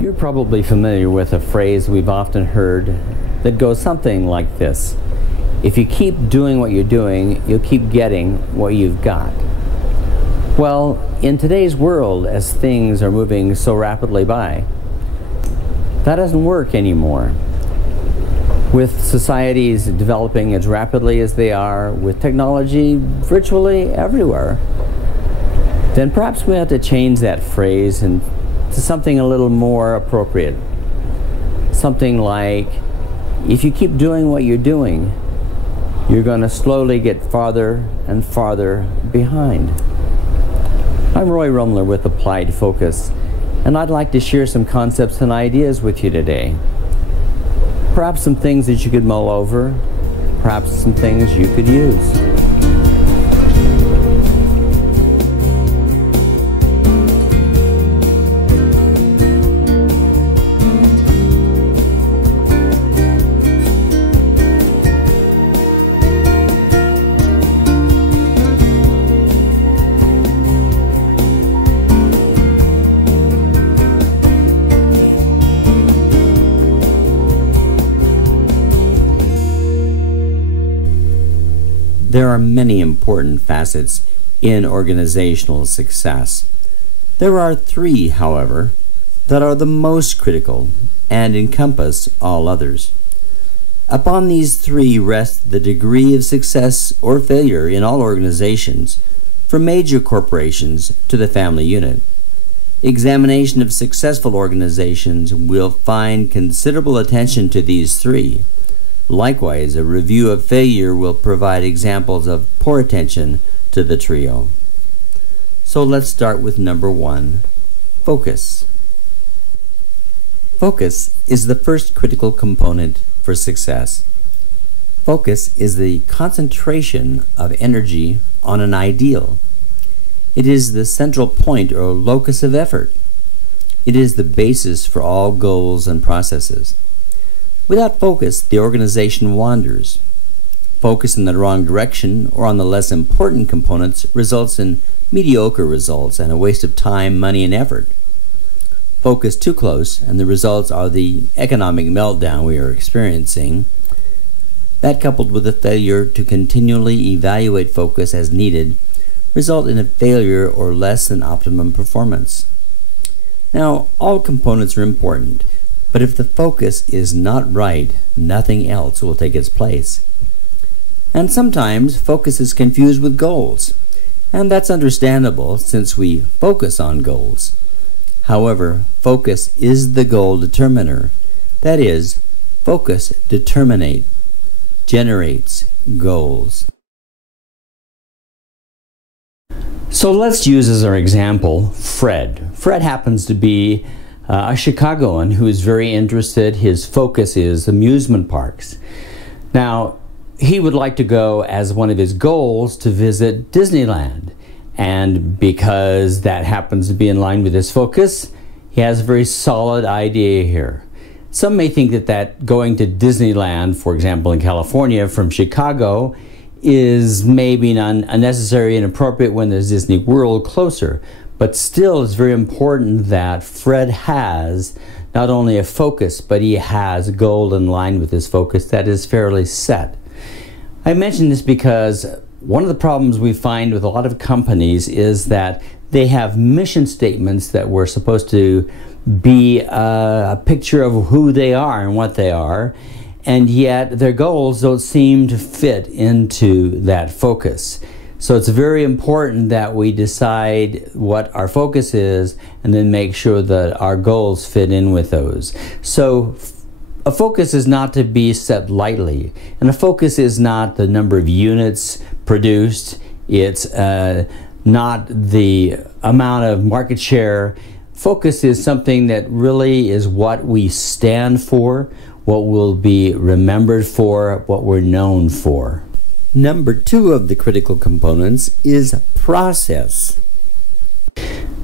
You're probably familiar with a phrase we've often heard that goes something like this: if you keep doing what you're doing, you'll keep getting what you've got. Well, in today's world, as things are moving so rapidly by, that doesn't work anymore. With societies developing as rapidly as they are, with technology virtually everywhere, then perhaps we have to change that phrase and to something a little more appropriate. Something like, if you keep doing what you're doing, you're going to slowly get farther and farther behind. I'm Rummler with Applied Focus, and I'd like to share some concepts and ideas with you today. Perhaps some things that you could mull over, perhaps some things you could use. There are many important facets in organizational success. There are three, however, that are the most critical and encompass all others. Upon these three rests the degree of success or failure in all organizations, from major corporations to the family unit. Examination of successful organizations will find considerable attention to these three. Likewise, a review of failure will provide examples of poor attention to the trio. So let's start with number one, focus. Focus is the first critical component for success. Focus is the concentration of energy on an ideal. It is the central point or locus of effort. It is the basis for all goals and processes. Without focus, the organization wanders. Focus in the wrong direction or on the less important components results in mediocre results and a waste of time, money, and effort. Focus too close, and the results are the economic meltdown we are experiencing. That, coupled with a failure to continually evaluate focus as needed, result in a failure or less than optimum performance. Now, all components are important, but if the focus is not right, nothing else will take its place. And sometimes focus is confused with goals, and that's understandable since we focus on goals. However, focus is the goal determiner. That is, focus generates goals. So let's use as our example Fred. Fred happens to be a Chicagoan who is very interested. His focus is amusement parks. Now, he would like to go as one of his goals to visit Disneyland. And because that happens to be in line with his focus, he has a very solid idea here. Some may think that going to Disneyland, for example, in California from Chicago, is maybe unnecessary and inappropriate when there's Disney World closer. But still, it's very important that Fred has not only a focus, but he has a goal in line with his focus that is fairly set. I mention this because one of the problems we find with a lot of companies is that they have mission statements that were supposed to be a picture of who they are and what they are, and yet their goals don't seem to fit into that focus. So it's very important that we decide what our focus is and then make sure that our goals fit in with those. So a focus is not to be set lightly, and a focus is not the number of units produced. It's not the amount of market share. Focus is something that really is what we stand for, what we'll be remembered for, what we're known for. Number two of the critical components is process.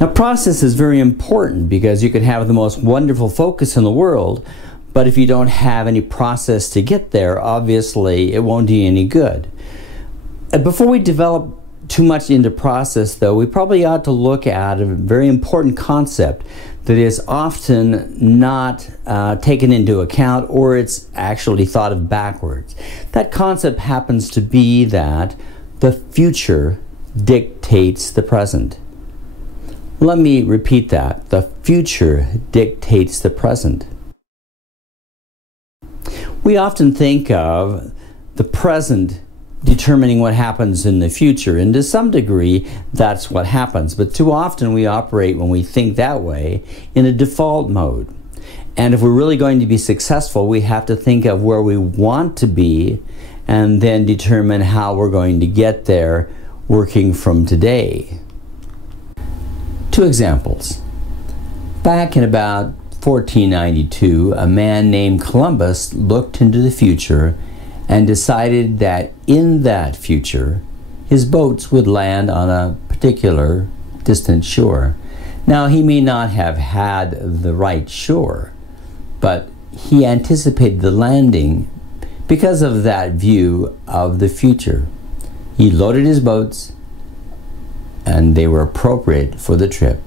Now, process is very important because you can have the most wonderful focus in the world, but if you don't have any process to get there, obviously it won't do you any good. Before we develop too much into process, though, we probably ought to look at a very important concept that is often not taken into account, or it's actually thought of backwards. That concept happens to be that the future dictates the present. Let me repeat that. The future dictates the present. We often think of the present determining what happens in the future, and to some degree that's what happens, but too often we operate, when we think that way, in a default mode. And if we're really going to be successful, we have to think of where we want to be and then determine how we're going to get there, working from today. Two examples. Back in about 1492, a man named Columbus looked into the future and decided that in that future, his boats would land on a particular distant shore. Now, he may not have had the right shore, but he anticipated the landing because of that view of the future. He loaded his boats, and they were appropriate for the trip,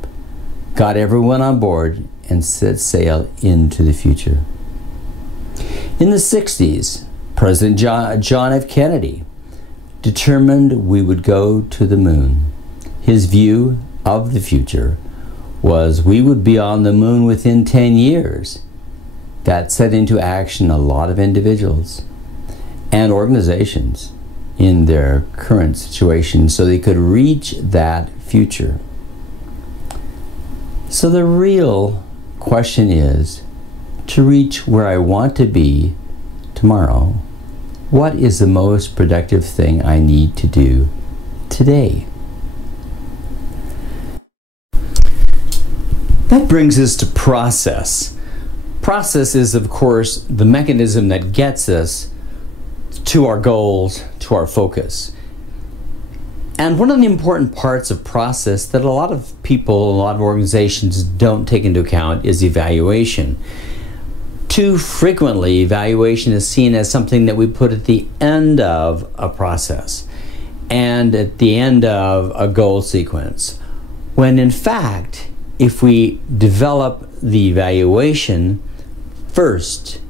got everyone on board, and set sail into the future. In the 60s, President John F. Kennedy determined we would go to the moon. His view of the future was we would be on the moon within 10 years. That set into action a lot of individuals and organizations in their current situation so they could reach that future. So the real question is, to reach where I want to be tomorrow, what is the most productive thing I need to do today? That brings us to process. Process is, of course, the mechanism that gets us to our goals, to our focus. And one of the important parts of process that a lot of people, a lot of organizations don't take into account is evaluation. Too frequently, evaluation is seen as something that we put at the end of a process and at the end of a goal sequence, when in fact, if we develop the evaluation first,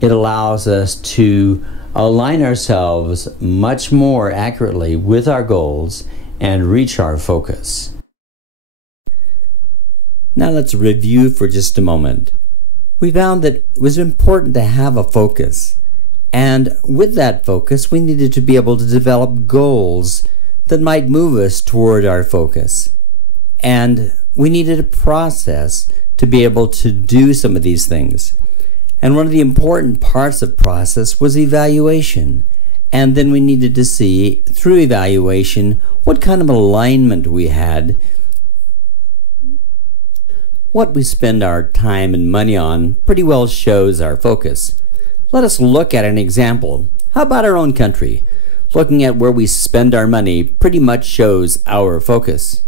it allows us to align ourselves much more accurately with our goals and reach our focus. Now let's review for just a moment. We found that it was important to have a focus, and with that focus we needed to be able to develop goals that might move us toward our focus, and we needed a process to be able to do some of these things. And one of the important parts of process was evaluation. And then we needed to see, through evaluation, what kind of alignment we had. What we spend our time and money on pretty well shows our focus. Let us look at an example. How about our own country? Looking at where we spend our money pretty much shows our focus.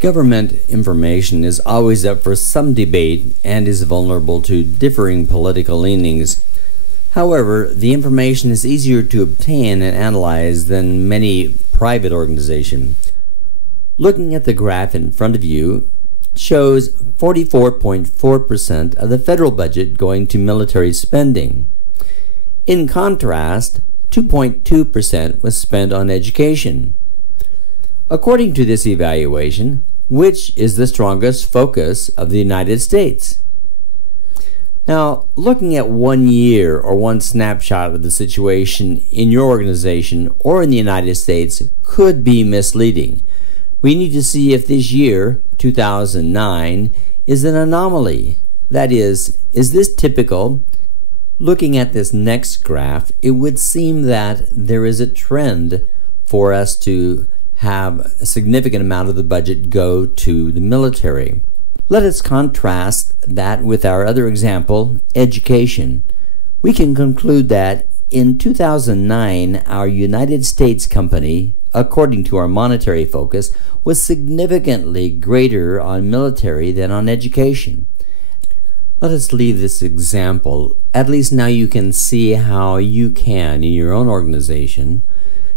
Government information is always up for some debate and is vulnerable to differing political leanings. However, the information is easier to obtain and analyze than many private organizations. Looking at the graph in front of you shows 44.4% of the federal budget going to military spending. In contrast, 2.2% was spent on education. According to this evaluation, which is the strongest focus of the United States? Now, looking at 1 year or one snapshot of the situation in your organization or in the United States could be misleading. We need to see if this year, 2009, is an anomaly. That is this typical? Looking at this next graph, it would seem that there is a trend for us to have a significant amount of the budget go to the military. Let us contrast that with our other example, education. We can conclude that in 2009, our United States company, according to our monetary focus, was significantly greater on military than on education. Let us leave this example. At least now you can see how you can, in your own organization,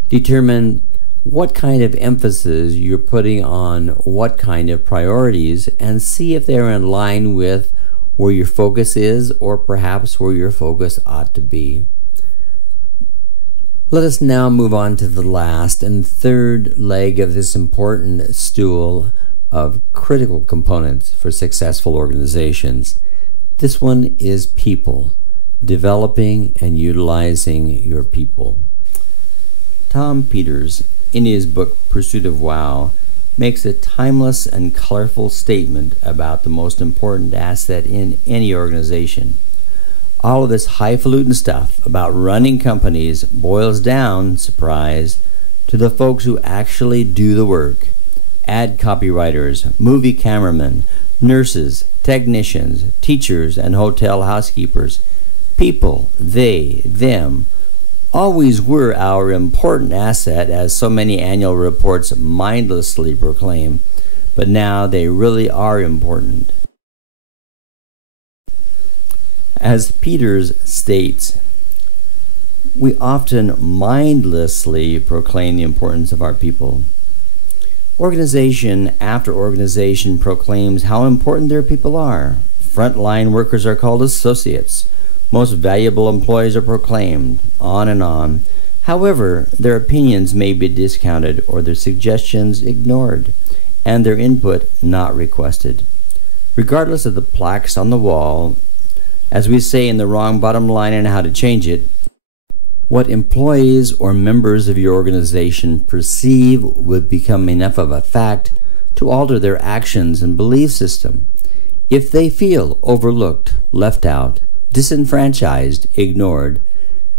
determine what kind of emphasis you're putting on what kind of priorities, and see if they're in line with where your focus is, or perhaps where your focus ought to be. Let us now move on to the last and third leg of this important stool of critical components for successful organizations. This one is people, developing and utilizing your people. Tom Peters, in his book Pursuit of Wow, makes a timeless and colorful statement about the most important asset in any organization. All of this highfalutin stuff about running companies boils down, surprise, to the folks who actually do the work. Ad copywriters, movie cameramen, nurses, technicians, teachers, and hotel housekeepers. People, they, them, always were our important asset, as so many annual reports mindlessly proclaim, but now they really are important. As Peters states, we often mindlessly proclaim the importance of our people. Organization after organization proclaims how important their people are. Frontline workers are called associates. Most valuable employees are proclaimed, on and on. However, their opinions may be discounted or their suggestions ignored, and their input not requested. Regardless of the plaques on the wall, as we say in The Wrong Bottom Line and How to Change It, what employees or members of your organization perceive would become enough of a fact to alter their actions and belief system. If they feel overlooked, left out, disenfranchised, ignored,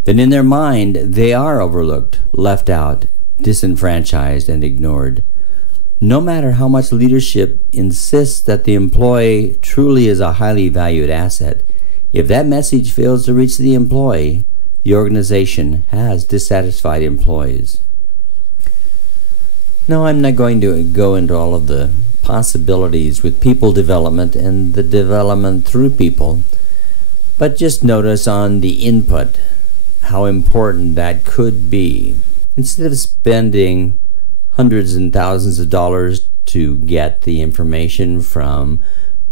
then in their mind they are overlooked, left out, disenfranchised, and ignored. No matter how much leadership insists that the employee truly is a highly valued asset, if that message fails to reach the employee, the organization has dissatisfied employees. Now, I'm not going to go into all of the possibilities with people development and the development through people, but just notice on the input how important that could be. Instead of spending hundreds and thousands of dollars to get the information from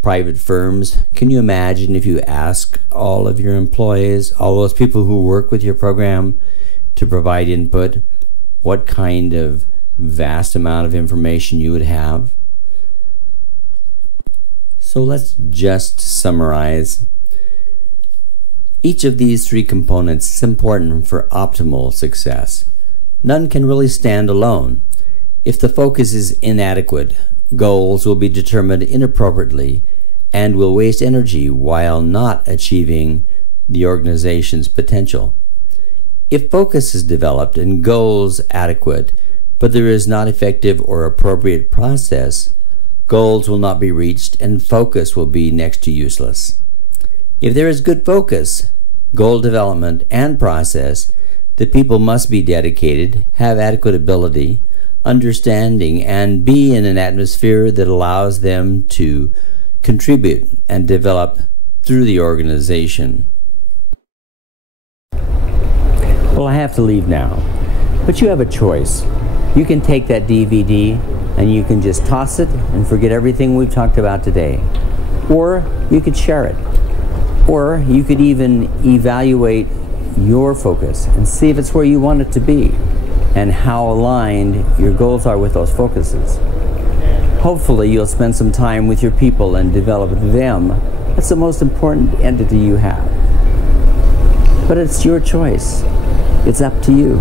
private firms, can you imagine if you ask all of your employees, all those people who work with your program, to provide input, what kind of vast amount of information you would have? So let's just summarize. Each of these three components is important for optimal success. None can really stand alone. If the focus is inadequate, goals will be determined inappropriately and will waste energy while not achieving the organization's potential. If focus is developed and goals adequate, but there is not effective or appropriate process, goals will not be reached and focus will be next to useless. If there is good focus, goal development, and process, the people must be dedicated, have adequate ability, understanding, and be in an atmosphere that allows them to contribute and develop through the organization. Well, I have to leave now, but you have a choice. You can take that DVD and you can just toss it and forget everything we've talked about today. Or you could share it. Or you could even evaluate your focus and see if it's where you want it to be and how aligned your goals are with those focuses. Hopefully you'll spend some time with your people and develop them. That's the most important entity you have. But it's your choice. It's up to you.